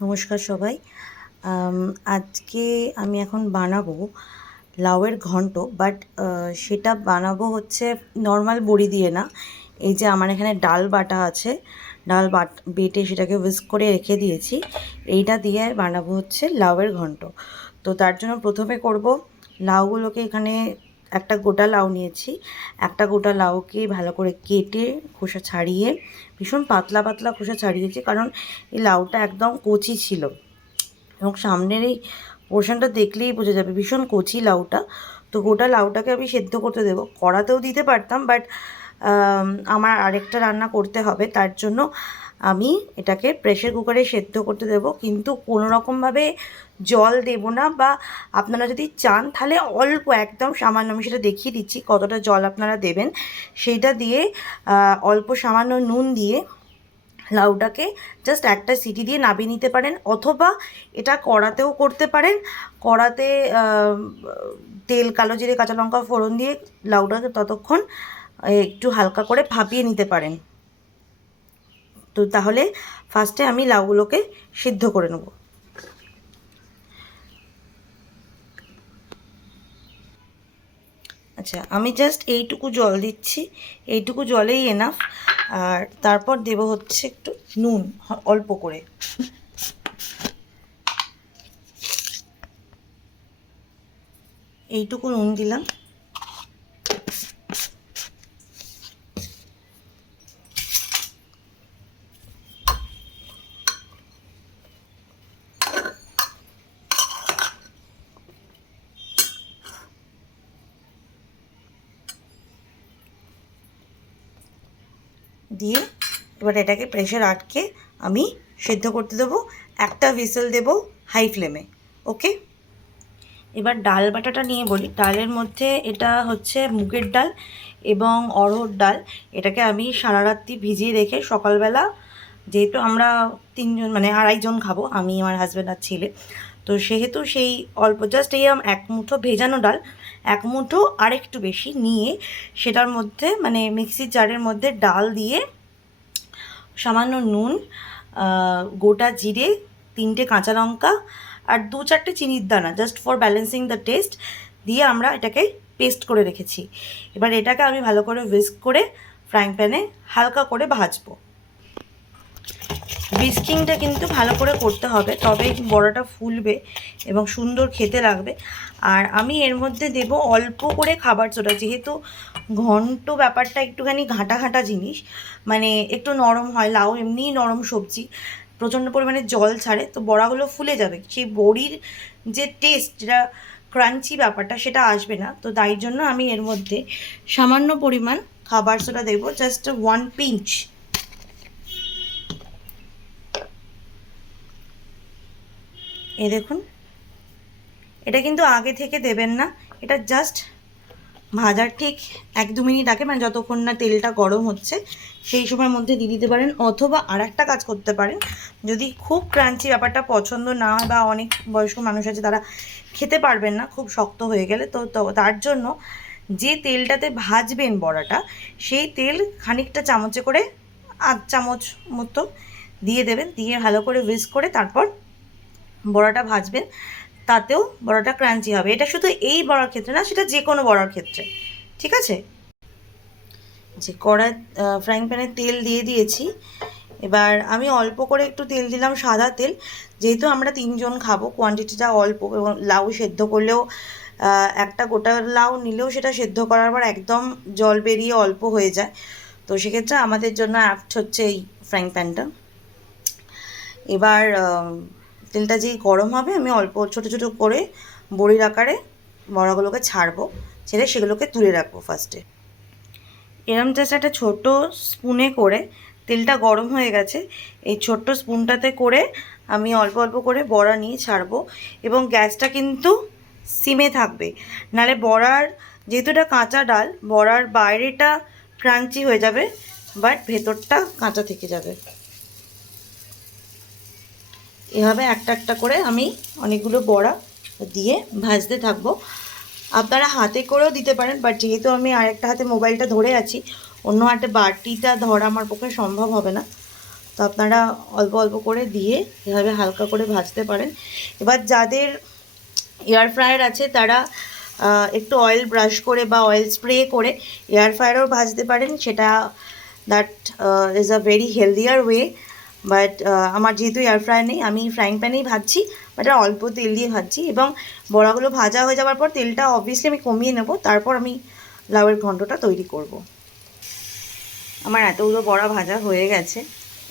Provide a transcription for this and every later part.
নমস্কার সবাই। আজকে আমি এখন বানাবো লাউয়ের ঘন্ট, বাট সেটা বানাবো হচ্ছে নর্মাল বড়ি দিয়ে না। এই যে আমার এখানে ডাল বাটা আছে, বেটে সেটাকে হুইস্ক করে রেখে দিয়েছি, এইটা দিয়ে বানাবো হচ্ছে লাউয়ের ঘন্ট। তো তার জন্য প্রথমে করব লাউগুলোকে, এখানে একটা গোটা লাউ নিয়েছি। একটা গোটা লাউকে ভালো করে কেটে খোসা ছাড়িয়ে, ভীষণ পাতলা পাতলা খোসা ছাড়িয়েছি, কারণ এই লাউটা একদম কচি ছিল এবং সামনের এই পোর্শনটা দেখলেই বোঝা যাবে ভীষণ কচি লাউটা। তো গোটা লাউটাকে আমি সেদ্ধ করতে দেবো, কড়াতেও দিতে পারতাম, বাট আমার আরেকটা রান্না করতে হবে, তার জন্য আমি এটাকে প্রেশার কুকারে সেদ্ধ করতে দেবো। কিন্তু কোনো রকমভাবে জল দেব না, বা আপনারা যদি চান তাহলে অল্প, একদম সামান্য, আমি সেটা দেখিয়ে দিচ্ছি কতটা জল আপনারা দেবেন। সেইটা দিয়ে অল্প সামান্য নুন দিয়ে লাউটাকে জাস্ট একটা সিটি দিয়ে নামিয়ে নিতে পারেন, অথবা এটা কড়াতেও করতে পারেন। কড়াতে তেল, কালো জিরে, কাঁচা লঙ্কা ফোড়ন দিয়ে লাউটাকে ততক্ষণ একটু হালকা করে ভাপিয়ে নিতে পারেন। তো তাহলে ফার্স্টে আমি লাউগুলোকে সিদ্ধ করে নেব। আচ্ছা, আমি জাস্ট এইটুকু জল দিচ্ছি, এইটুকু জলেই এনাফ। আর তারপর দেব হচ্ছে একটু নুন, অল্প করে। এইটুকু নুন দিলাম। দিয়ে এবার এটাকে প্রেশার আটকে আমি সেদ্ধ করতে দেবো। একটা হুইসেল দেব হাই ফ্লেমে। ওকে, এবার ডাল বাটাটা নিয়ে বলি। ডালের মধ্যে এটা হচ্ছে মুগের ডাল এবং অড়হর ডাল। এটাকে আমি সারা রাত্রি ভিজিয়ে রেখে সকালবেলা, যেহেতু আমরা তিনজন মানে আড়াইজন খাবো, আমি, আমার হাজব্যান্ড আর ছেলে, তো সেহেতু সেই অল্প জাস্ট এই এক মুঠো ভেজানো ডাল, এক মুঠো আর একটু বেশি নিয়ে সেটার মধ্যে মানে মিক্সির জারের মধ্যে ডাল দিয়ে সামান্য নুন, গোটা জিরে, 3টে কাঁচা লঙ্কা আর 2-4টে চিনির দানা, just for balancing the test, দিয়ে আমরা এটাকে পেস্ট করে রেখেছি। এবার এটাকে আমি ভালো করে হুইস্ক করে ফ্রাইং প্যানে হালকা করে ভাজবো। হুইস্কিংটা কিন্তু ভালো করে করতে হবে, তবে বড়াটা ফুলবে এবং সুন্দর খেতে লাগবে। আর আমি এর মধ্যে দেব অল্প করে খাবার সোডা, যেহেতু ঘন্ট ব্যাপারটা একটুখানি ঘাঁটা ঘাঁটা জিনিস, মানে একটু নরম হয়, লাউ এমনিই নরম সবজি, প্রচণ্ড পরিমাণে জল ছাড়ে, তো বড়াগুলো ফুলে যাবে, সেই বড়ির যে টেস্ট, যেটা ক্রাঞ্চি ব্যাপারটা, সেটা আসবে না। তো তাই জন্য আমি এর মধ্যে সামান্য পরিমাণ খাবার সোডা দেবো, জাস্ট 1 পিঞ্চ। এই দেখুন, এটা কিন্তু আগে থেকে দেবেন না, এটা জাস্ট ভাজার ঠিক 1-2 মিনিট আগে, মানে যতক্ষণ না তেলটা গরম হচ্ছে সেই সময়ের মধ্যে দিয়ে দিতে পারেন। অথবা আর একটা কাজ করতে পারেন, যদি খুব ক্রাঞ্চি ব্যাপারটা পছন্দ না হয়, বা অনেক বয়স্ক মানুষ আছে তারা খেতে পারবেন না খুব শক্ত হয়ে গেলে, তো তার জন্য যে তেলটাতে ভাজবেন বড়াটা, সেই তেল খানিকটা চামচে করে 8 চামচ মতো দিয়ে দেবেন, দিয়ে ভালো করে হুইস্ক করে তারপর বড়াটা ভাজবেন, তাতেও বড়াটা ক্রাঞ্চি হবে। এটা শুধু এই বড়ার ক্ষেত্রে না, সেটা যে কোনো বড়ার ক্ষেত্রে, ঠিক আছে? যে কড়াই ফ্রাইং প্যানে তেল দিয়ে দিয়েছি। এবার আমি অল্প করে একটু তেল দিলাম, সাদা তেল, যেহেতু আমরা 3জন খাবো, কোয়ান্টিটিটা অল্প, এবং লাউ সেদ্ধ করলেও একটা গোটা লাউ নিলেও সেটা সেদ্ধ করার পর একদম জল বেরিয়ে অল্প হয়ে যায়, তো সেক্ষেত্রে আমাদের জন্য অ্যাপ্ট হচ্ছে এই ফ্রাইং প্যানটা। এবার তেলটা যেই গরম হবে, আমি অল্প ছোটো ছোটো করে বড়ির আকারে বড়াগুলোকে ছাড়বো, ছেড়ে সেগুলোকে তুলে রাখবো ফার্স্টে। এরম জাস্ট একটা ছোটো স্পুনে করে, তেলটা গরম হয়ে গেছে, এই ছোট্ট স্পুনটাতে করে আমি অল্প অল্প করে বড়া নিয়ে ছাড়বো, এবং গ্যাসটা কিন্তু সিমে থাকবে, নাহলে বড়ার, যেহেতু এটা কাঁচা ডাল, বড়ার বাইরেটা ক্রাঞ্চি হয়ে যাবে, বাট ভেতরটা কাঁচা থেকে যাবে। এভাবে একটা একটা করে আমি অনেকগুলো বড়া দিয়ে ভাজতে থাকবো। আপনারা হাতে করেও দিতে পারেন, বাট যেহেতু আমি আরেকটা হাতে মোবাইলটা ধরে আছি, অন্য হাতে বাটিটা ধরা আমার পক্ষে সম্ভব হবে না, তো তো আপনারা অল্প অল্প করে দিয়ে এভাবে হালকা করে ভাজতে পারেন। এবার যাদের এয়ার ফ্রায়ার আছে তারা একটু অয়েল ব্রাশ করে বা অয়েল স্প্রে করে এয়ার ফ্রায়ারও ভাজতে পারেন, সেটা that is a very healthier way. But আমার যেহেতু এয়ার ফ্রায়ার নেই, আমি ফ্রাইং প্যানেই ভাজছি, বাট অল্প তেল দিয়ে ভাজছি। এবং বড়াগুলো ভাজা হয়ে যাওয়ার পর তেলটা অবভিয়াসলি আমি কমিয়ে নেব, তারপর আমি লাউয়ের ঘন্টটা তৈরি করব। আমার এতগুলো বড়া ভাজা হয়ে গেছে,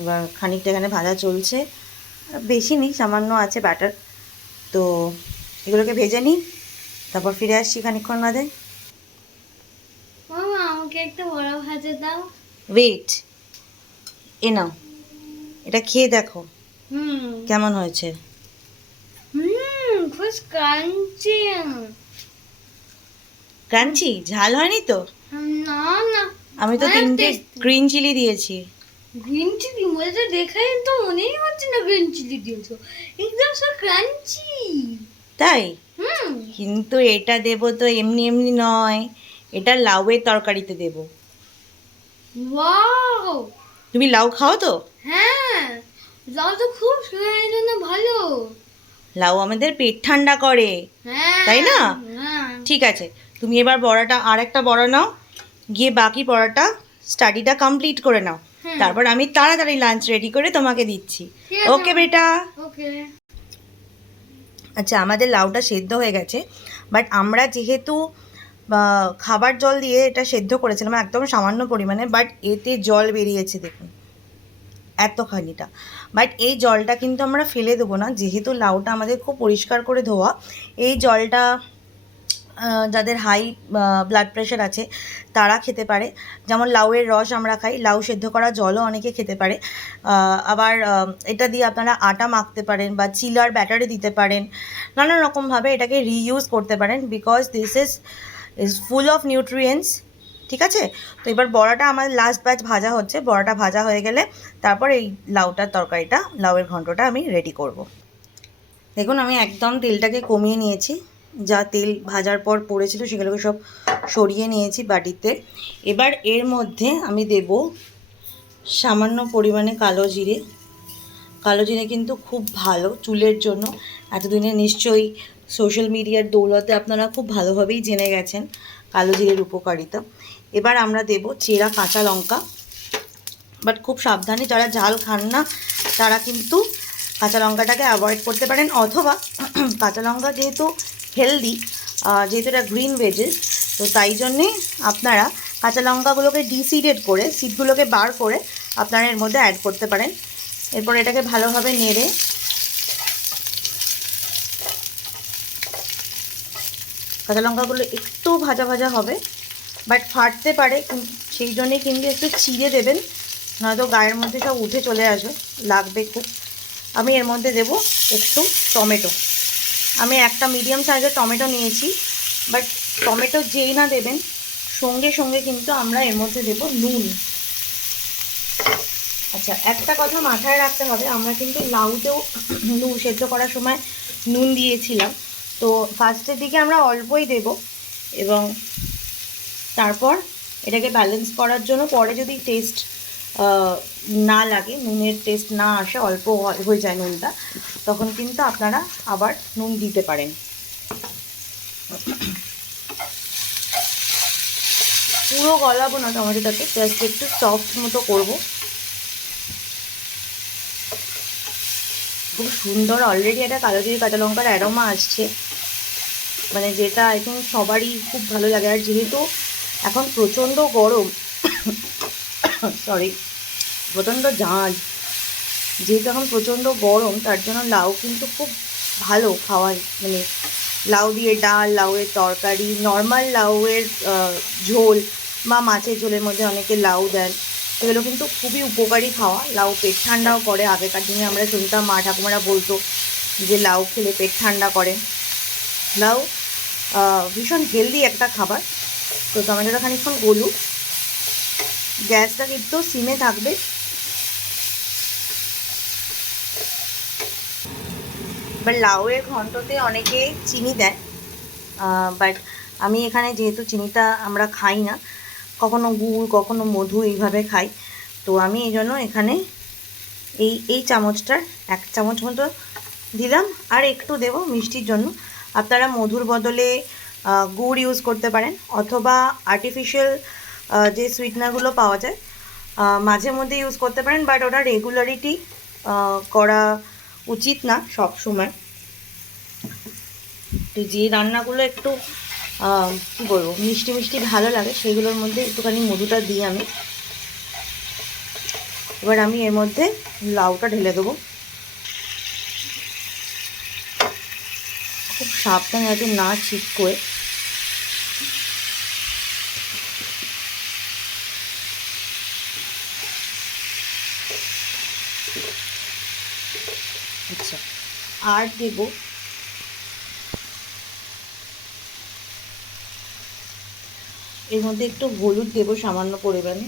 এবার খানিকটা এখানে ভাজা চলছে, বেশি নেই, সামান্য আছে ব্যাটার। তো এগুলোকে ভেজে নিই, তারপর ফিরে আসছি খানিকক্ষণ বাদে। মামা আমাকে একটা বড়া ভাজা দাও। ওয়েট, এ নাও, এটা খেয়ে দেখো হুম কেমন হয়েছে। খুব ক্রাঞ্চি। ক্রাঞ্চি? ঝাল হয়নি তো? না না, আমি তো 3টে গ্রিন চিলি দিয়েছি। গ্রিন চিলি মজা দেখাই তো মনেই হচ্ছে না গ্রিন চিলি দিয়েছো, একদম সব ক্রাঞ্চি। তাই? হুম কিন্তু এটা দেব তো এমনি এমনি নয়, এটা লাউয়ের তরকারিতে দেব। ওয়াও, তুমি লাউ খাও তো? হ্যাঁ লাউ তো খুব শরীরের জন্য ভালো। লাউ আমাদের পেট ঠান্ডা করে, হ্যাঁ তাই না? হ্যাঁ ঠিক আছে, তুমি এবার বড়াটা, আর একটা বড়া নাও, গিয়ে বাকি বড়াটা স্টাডিটা কমপ্লিট করে নাও, হ্যাঁ। তারপর আমি তাড়াতাড়ি লাঞ্চ রেডি করে তোমাকে দিচ্ছি। ঠিক আছে, ওকে বেটা। ওকে। আচ্ছা, আমাদের লাউটা সেদ্ধ হয়ে গেছে, বাট আমরা যেহেতু খাবার জল দিয়ে এটা সেদ্ধ করেছিলাম একদম সামান্য পরিমাণে, বাট এতে জল বেরিয়েছে দেখুন এতখানিটা। বাট এই জলটা কিন্তু আমরা ফেলে দেবো না, যেহেতু লাউটা আমাদের খুব পরিষ্কার করে ধোয়া। এই জলটা যাদের হাই ব্লাড প্রেশার আছে তারা খেতে পারে, যেমন লাউয়ের রস আমরা খাই, লাউ সেদ্ধ করা জলও অনেকে খেতে পারে। আবার এটা দিয়ে আপনারা আটা মাখতে পারেন বা চিলার ব্যাটারে দিতে পারেন, নানা রকমভাবে এটাকে রিইউজ করতে পারেন, because this is full of nutrients. ঠিক আছে, তো এবার বড়াটা আমার লাস্ট ব্যাচ ভাজা হচ্ছে, বড়াটা ভাজা হয়ে গেলে তারপর এই লাউটার তরকারিটা, লাউয়ের ঘন্টটা আমি রেডি করব। দেখুন আমি একদম তেলটাকে কমিয়ে নিয়েছি, যা তেল ভাজার পর পড়েছিল সেগুলোকে সব সরিয়ে নিয়েছি বাটিতে। এবার এর মধ্যে আমি দেব সামান্য পরিমাণে কালো জিরে। কালো জিরে কিন্তু খুব ভালো চুলের জন্য, এতদিনে নিশ্চয়ই সোশ্যাল মিডিয়ার দৌলতে আপনারা খুব ভালোভাবেই জেনে গেছেন কালো জিরের উপকারিতা। এবার আমরা দেব চেরা কাঁচা লঙ্কা, বাট খুব সাবধানে, যারা ঝাল খান না তারা কিন্তু কাঁচা লঙ্কাটাকে অ্যাভয়েড করতে পারেন, অথবা কাঁচা লঙ্কা যেহেতু হেলদি, যেহেতু এটা গ্রিন ভেজেস, তো তাই জন্যে আপনারা কাঁচা লঙ্কাগুলোকে ডিসিডেড করে, সিডগুলোকে বার করে আপনারা এর মধ্যে অ্যাড করতে পারেন। এরপর এটাকে ভালোভাবে নেড়ে কাঁচা লঙ্কাগুলো একটু ভাজা ভাজা হবে, বাট ফাটতে পারে, সেই জন্যে কিন্তু একটু চিড়ে দেবেন, নয়তো গায়ের মধ্যে সব উঠে চলে আসবে, লাগবে খুব। আমি এর মধ্যে দেব একটু টমেটো, আমি একটা মিডিয়াম সাইজের টমেটো নিয়েছি, বাট টমেটো যেই না দেবেন সঙ্গে সঙ্গে কিন্তু আমরা এর মধ্যে দেব নুন। আচ্ছা, একটা কথা মাথায় রাখতে হবে, আমরা কিন্তু লাউতেও নুন সেদ্ধ করার সময় নুন দিয়েছিলাম, তো ফার্স্টের দিকে আমরা অল্পই দেব, এবং তারপর এটাকে ব্যালেন্স করার জন্য পরে যদি টেস্ট না লাগে, নুনের টেস্ট না আসে, অল্প হয়ে যায় নুনটা, তখন কিন্তু আপনারা আবার নুন দিতে পারেন। পুরো গলাবো না টমেটোটাকে, জাস্ট একটু সফট মতো করবো। খুব সুন্দর অলরেডি একটা কালো জিরে কাঁচা লঙ্কার অ্যারোমা আসছে, মানে যেটা আই থিঙ্ক সবারই খুব ভালো লাগে। আর যেহেতু এখন প্রচণ্ড গরম, সরি, প্রচণ্ড ঝাঁঝ, যেহেতু এখন প্রচণ্ড গরম, তার জন্য লাউ কিন্তু খুব ভালো খাওয়ার, মানে লাউ দিয়ে ডাল, লাউয়ের তরকারি, নর্মাল লাউয়ের ঝোল বা মাছের ঝোলের মধ্যে অনেকে লাউ দেন, এগুলো কিন্তু খুবই উপকারী খাওয়া। লাউ পেট ঠান্ডাও করে, আগেকার দিনে আমরা শুনতাম মা ঠাকুমারা বলতো যে লাউ খেলে পেট ঠান্ডা করে। লাউ ভীষণ হেলদি একটা খাবার। তো টমেটোটা খানিকক্ষণ গলুক, গ্যাসটা কিন্তু সিমে থাকবে। এবার লাউয়ের ঘন্টতে অনেকে চিনি দেয়, বাট আমি এখানে যেহেতু চিনিটা আমরা খাই না, কখনো গুড় কখনো মধু এইভাবে খাই, তো আমি এই জন্য এখানে এই চামচটার 1 চামচ মতো দিলাম, আর একটু দেব মিষ্টির জন্য। আপনারা মধুর বদলে গুড় ইউজ করতে পারেন, অথবা আর্টিফিশিয়াল যে সুইটনারগুলো পাওয়া যায় মাঝে মধ্যে ইউজ করতে পারেন, বাট ওটা রেগুলারিটি করা উচিত না সব সময়। তো যে রান্নাগুলো একটু কী বলবো মিষ্টি মিষ্টি ভালো লাগে সেগুলোর মধ্যে একটুখানি মধুটা দিই আমি। এবার আমি এর মধ্যে লাউটা ঢেলে দেবো। খুব সাবধানে যাতে না ছিটকোয়। আচ্ছা, আর দেব এর মধ্যে একটু হলুদ দেব সামান্য পরিমাণে।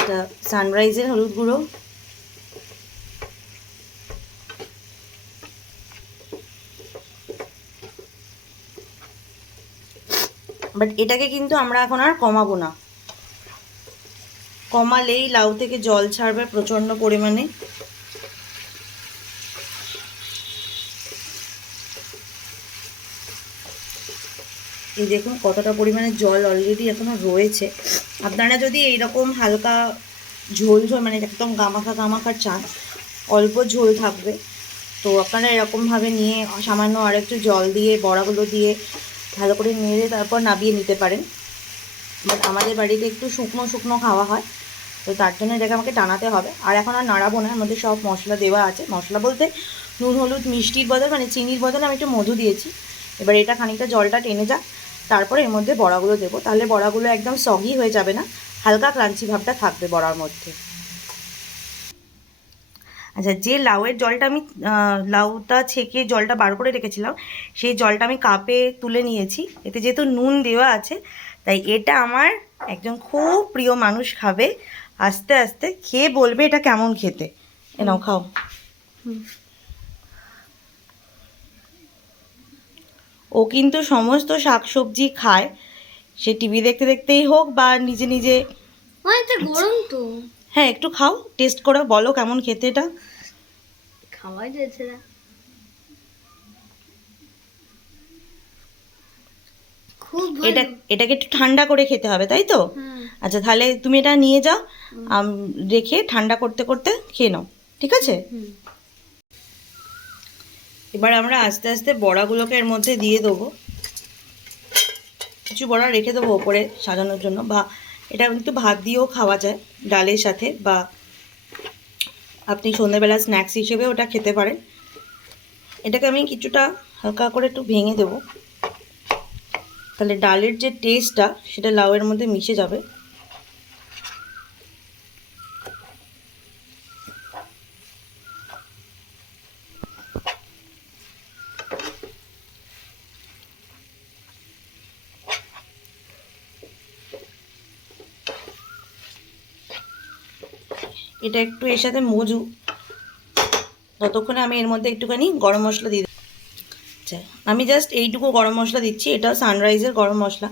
এটা সানরাইজের হলুদ গুঁড়ো। বাট এটাকে কিন্তু আমরা এখন আর কমাবো না, কমালেই লাউ থেকে জল ছাড়বে প্রচণ্ড পরিমাণে। এই দেখুন কতটা পরিমাণে জল অলরেডি এখনো রয়েছে। আপনারা যদি এইরকম হালকা ঝোল ঝোল মানে একদম গামাখা গামাখা চান, অল্প ঝোল থাকবে, তো আপনারা এরকমভাবে নিয়ে সামান্য আর একটু জল দিয়ে বড়াগুলো দিয়ে ভালো করে নেড়ে তারপর নামিয়ে নিতে পারেন। বাট আমাদের বাড়িতে একটু শুকনো শুকনো খাওয়া হয়, তো তার জন্য এটাকে আমাকে টানাতে হবে। আর এখন আর নাড়াবো না, এর মধ্যে সব মশলা দেওয়া আছে। মশলা বলতে নুন হলুদ মিষ্টির বদল মানে চিনির বদলে আমি একটু মধু দিয়েছি। এবার এটা খানিকটা জলটা টেনে যাক, তারপরে এর মধ্যে বড়াগুলো দেবো। তাহলে বড়াগুলো একদম সগি হয়ে যাবে না, হালকা ক্রাঞ্চি ভাবটা থাকবে বড়ার মধ্যে। আচ্ছা, যে লাউয়ের জলটা আমি লাউটা ছেঁকে জলটা বার করে রেখেছিলাম, সেই জলটা আমি কাপে তুলে নিয়েছি। এতে যেহেতু নুন দেওয়া আছে, তাই এটা আমার একজন খুব প্রিয় মানুষ খাবে। আস্তে আস্তে খেয়ে বলবে এটা কেমন খেতে। এ নাও খাও। ও কিন্তু সমস্ত শাকসবজি খায়, সে টিভি দেখতে দেখতেই হোক বা নিজে নিজে। গরম তো। হ্যাঁ, একটু খাও, টেস্ট করে বলো কেমন খেতে এটা। খাওয়াই যাচ্ছে না, খুব এটা এটাকে একটু ঠান্ডা করে খেতে হবে, তাই তো? আচ্ছা, তাহলে তুমি এটা নিয়ে যাও, রেখে ঠান্ডা করতে করতে খেয়ে নাও, ঠিক আছে? এবার আমরা আস্তে আস্তে বড়াগুলোকে এর মধ্যে দিয়ে দেবো। কিছু বড়া রেখে দেবো ওপরে সাজানোর জন্য, বা এটা কিন্তু ভাত দিয়েও খাওয়া যায় ডালের সাথে, বা আপনি সন্ধ্যেবেলা স্ন্যাক্স হিসেবে ওটা খেতে পারেন। এটাকে আমি কিছুটা হালকা করে একটু ভেঙে দেবো, তাহলে ডালের যে টেস্টটা সেটা লাউয়ের মধ্যে মিশে যাবে। এটা একটু এর সাথে মজু, ততক্ষণে আমি এর মধ্যে একটুখানি গরম মশলা দিয়ে দিই। আচ্ছা, আমি জাস্ট এইটুকু গরম মশলা দিচ্ছি, এটাও সানরাইজের গরম মশলা।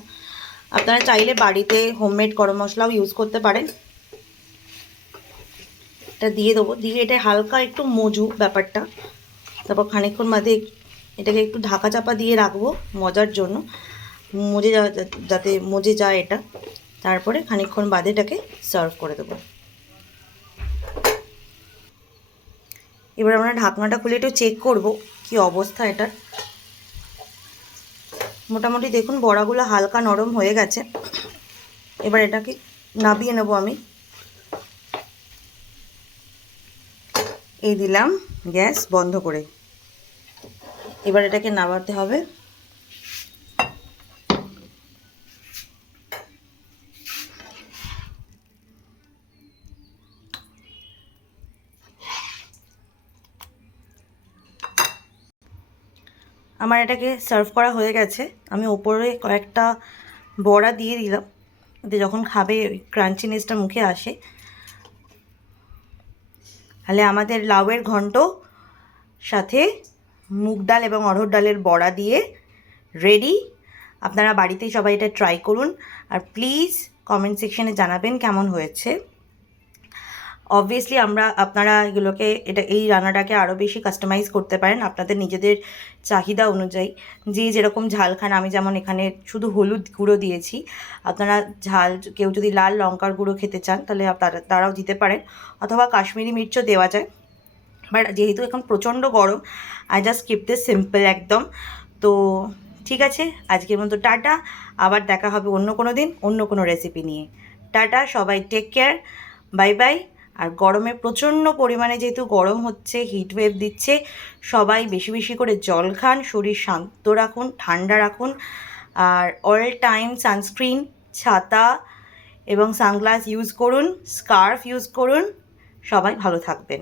আপনারা চাইলে বাড়িতে হোমমেড গরম মশলাও ইউজ করতে পারেন। এটা দিয়ে দেবো, দিয়ে এটা হালকা একটু মজু ব্যাপারটা। তারপর খানিকক্ষণ বাদে এটাকে একটু ঢাকা চাপা দিয়ে রাখবো মজার জন্য, মজে যাতে মজে যায় এটা। তারপরে খানিকক্ষণ বাদে এটাকে সার্ভ করে দেবো। এবার আমরা ঢাকনাটা খুলে একটু চেক করব কি অবস্থা এটার। মোটামুটি দেখুন বড়াগুলো হালকা নরম হয়ে গেছে। এবার এটাকে নাবিয়ে নেব আমি। এই দিলাম গ্যাস বন্ধ করে। এবার এটাকে নাবাতে হবে। আমার এটাকে সার্ভ করা হয়ে গেছে। আমি ওপরে কয়েকটা বড়া দিয়ে দিলাম, এতে যখন খাবে ওই ক্রাঞ্চিনেসটা মুখে আসে। তাহলে আমাদের লাউয়ের ঘন্ট সাথে মুগ ডাল এবং অড়হর ডালের বড়া দিয়ে রেডি। আপনারা বাড়িতেই সবাই এটা ট্রাই করুন, আর প্লিজ কমেন্ট সেকশনে জানাবেন কেমন হয়েছে। অবভিয়াসলি আপনারা এই রান্নাটাকে আরও বেশি কাস্টমাইজ করতে পারেন আপনাদের নিজেদের চাহিদা অনুযায়ী। যে যেরকম ঝাল খান, আমি যেমন এখানে শুধু হলুদ গুঁড়ো দিয়েছি, আপনারা ঝাল কেউ যদি লাল লঙ্কার গুঁড়ো খেতে চান তাহলে তারাও দিতে পারেন, অথবা কাশ্মীরি মির্চও দেওয়া যায়। বাট যেহেতু এখন প্রচণ্ড গরম, I just keep this simple একদম। তো ঠিক আছে, আজকের মতো টাটা। আবার দেখা হবে অন্য কোনো দিন অন্য কোনো রেসিপি নিয়ে। টাটা, সবাই টেক কেয়ার, বাই বাই। আর গরমে প্রচণ্ড পরিমাণে যেহেতু গরম হচ্ছে, হিট ওয়েভ দিচ্ছে, সবাই বেশি বেশি করে জল খান, শরীর শান্ত রাখুন, ঠান্ডা রাখুন, আর অল টাইম সানস্ক্রিন, ছাতা এবং সানগ্লাস ইউজ করুন, স্কার্ফ ইউজ করুন। সবাই ভালো থাকবেন।